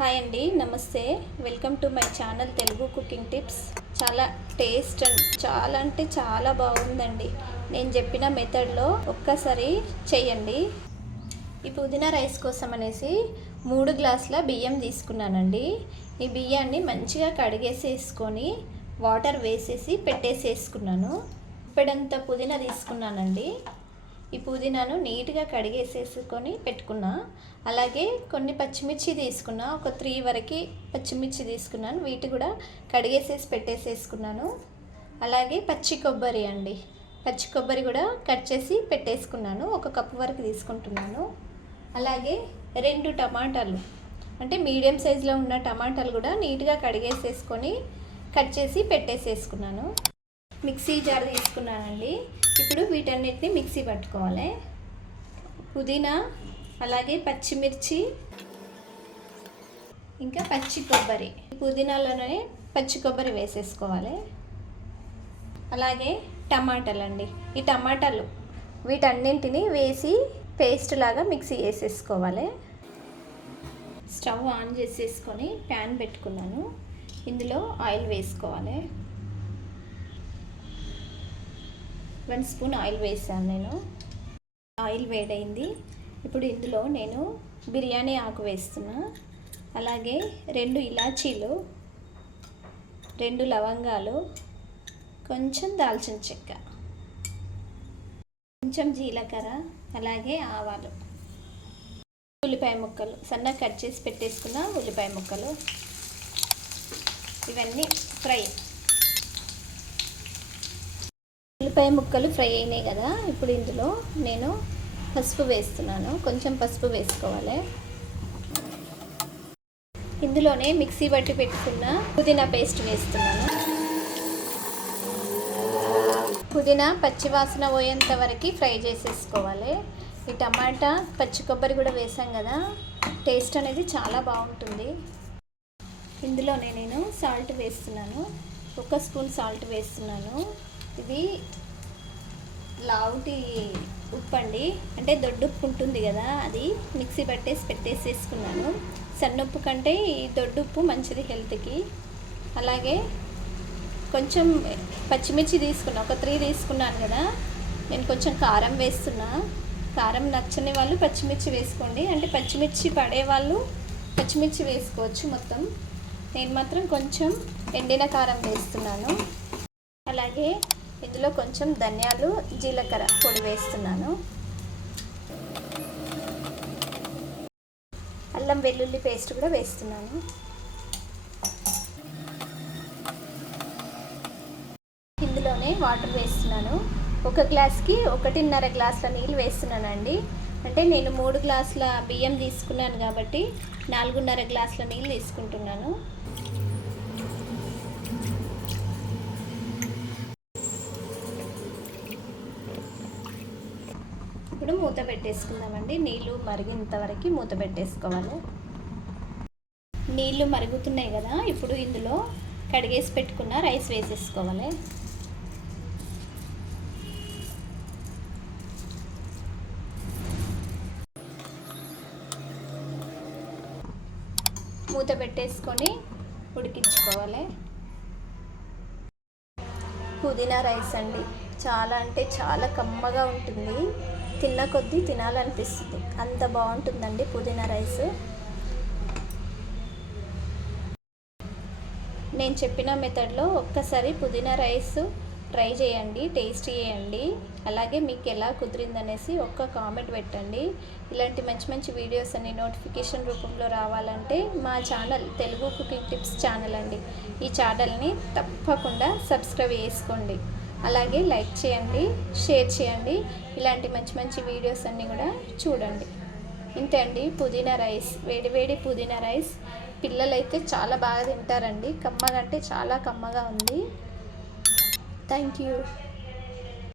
Hi అండి, నమస్తే. Welcome to my channel Telugu cooking tips. చాలా టేస్ట్ అండ్ చాలా అంటే చాలా బాగుందండి. నేను చెప్పిన మెథడ్లో ఒక్కసారి చేయండి. ఈ పుదీనా రైస్ కోసం అనేసి 3 గ్లాసుల బియ్యం తీసుకున్నానండి. ఈ బియ్యాన్ని మంచిగా కడిగేసేసుకొని వాటర్ వేసేసి పెట్టేసేసుకున్నాను. ఇప్పుడంత పుదీనా తీసుకున్నానండి. ఈ పుదీనాను నీట్గా కడిగేసేసుకొని పెట్టుకున్నా. అలాగే కొన్ని పచ్చిమిర్చి తీసుకున్నా, ఒక 3 వరకు పచ్చిమిర్చి తీసుకున్నాను. వీటి కూడా కడిగేసేసి పెట్టేసేసుకున్నాను. అలాగే పచ్చి కొబ్బరి అండి, పచ్చి కొబ్బరి కూడా కట్ చేసి పెట్టేసుకున్నాను. 1 కప్పు వరకు తీసుకుంటున్నాను. అలాగే 2 టమాటాలు, అంటే మీడియం సైజులో ఉన్న టమాటాలు కూడా నీట్గా కడిగేసేసుకొని కట్ చేసి పెట్టేసేసుకున్నాను. మిక్సీ జార్ తీసుకున్నానండి. ఇప్పుడు వీటన్నిటిని మిక్సీ పట్టుకోవాలి. పుదీనా, అలాగే పచ్చిమిర్చి, ఇంకా పచ్చి కొబ్బరి. పుదీనాలోనే పచ్చి కొబ్బరి వేసేసుకోవాలి. అలాగే టమాటాలు అండి, ఈ టమాటాలు వీటన్నింటిని వేసి పేస్ట్ లాగా మిక్సీ వేసేసుకోవాలి. స్టవ్ ఆన్ చేసేసుకొని ప్యాన్ పెట్టుకున్నాను. ఇందులో ఆయిల్ వేసుకోవాలి. 1 స్పూన్ ఆయిల్ వేసాను నేను. ఆయిల్ వేడైంది. ఇప్పుడు ఇందులో నేను బిర్యానీ ఆకు వేస్తున్నా. అలాగే 2 ఇలాచీలు, 2 లవంగాలు, కొంచెం దాల్చిన చెక్క, కొంచెం జీలకర్ర, అలాగే ఆవాలు, ఉల్లిపాయ ముక్కలు, సన్నగా కట్ చేసి పెట్టేసుకున్న ఉల్లిపాయ ముక్కలు, ఇవన్నీ ఫ్రై. ఉల్లిపాయ ముక్కలు ఫ్రై అయినాయి కదా. ఇప్పుడు ఇందులో నేను పసుపు వేస్తున్నాను. కొంచెం పసుపు వేసుకోవాలి. ఇందులోనే మిక్సీ పట్టి పెట్టుకున్న పుదీనా పేస్ట్ వేస్తున్నాను. పుదీనా పచ్చివాసన పోయేంత వరకు ఫ్రై చేసేసుకోవాలి. ఈ టమాటా, పచ్చి కొబ్బరి కూడా వేసాం కదా, టేస్ట్ అనేది చాలా బాగుంటుంది. ఇందులోనే నేను సాల్ట్ వేస్తున్నాను. 1 స్పూన్ సాల్ట్ వేస్తున్నాను. ఇది లావుటి ఉప్పు అండి, అంటే దొడ్డుప్పు ఉంటుంది కదా, అది మిక్సీ పట్టేసి పెట్టేసేసుకున్నాను. సన్నుప్పు కంటే ఈ దొడ్డుప్పు మంచిది హెల్త్కి. అలాగే కొంచెం పచ్చిమిర్చి తీసుకున్నా, ఒక 3 తీసుకున్నాను కదా. నేను కొంచెం కారం వేస్తున్నా. కారం నచ్చని వాళ్ళు పచ్చిమిర్చి వేసుకోండి, అంటే పచ్చిమిర్చి పడే వాళ్ళు పచ్చిమిర్చి వేసుకోవచ్చు మొత్తం. నేను మాత్రం కొంచెం ఎండిన కారం వేస్తున్నాను. అలాగే ఇందులో కొంచెం ధనియాలు, జీలకర్ర పొడి వేస్తున్నాను. అల్లం వెల్లుల్లి పేస్ట్ కూడా వేస్తున్నాను. ఇందులోనే వాటర్ వేస్తున్నాను. 1 గ్లాస్కి 1.5 గ్లాసుల నీళ్ళు వేస్తున్నానండి. అంటే నేను 3 గ్లాసుల బియ్యం తీసుకున్నాను కాబట్టి 4.5 గ్లాసుల నీళ్ళు తీసుకుంటున్నాను. ఇప్పుడు మూత పెట్టేసుకుందామండి. నీళ్ళు మరిగేంత వరకు మూత పెట్టేసుకోవాలి. నీళ్ళు మరుగుతున్నాయి కదా. ఇప్పుడు ఇందులో కడిగేసి పెట్టుకున్న రైస్ వేసేసుకోవాలి. మూత పెట్టేసుకొని ఉడికించుకోవాలి. పుదీనా రైస్ అండి, చాలా అంటే చాలా కమ్మగా ఉంటుంది. తిన్న కొద్దీ తినాలనిపిస్తుంది, అంత బాగుంటుందండి పుదీనా రైస్. నేను చెప్పిన మెథడ్లో ఒక్కసారి పుదీనా రైస్ ట్రై చేయండి, టేస్ట్ చేయండి. అలాగే మీకు ఎలా కుదిరిందనేసి ఒక్క కామెంట్ పెట్టండి. ఇలాంటి మంచి మంచి వీడియోస్ అన్ని నోటిఫికేషన్ రూపంలో రావాలంటే మా channel Telugu cooking tips channel అండి, ఈ ఛానల్ని తప్పకుండా సబ్స్క్రైబ్ చేసుకోండి. అలాగే లైక్ చేయండి, షేర్ చేయండి. ఇలాంటి మంచి మంచి వీడియోస్ అన్నీ కూడా చూడండి. ఇంతే అండి పుదీనా రైస్, వేడి వేడి పుదీనా రైస్. పిల్లలైతే చాలా బాగా తింటారండి. కమ్మగా అంటే చాలా కమ్మగా ఉంది. Thank you.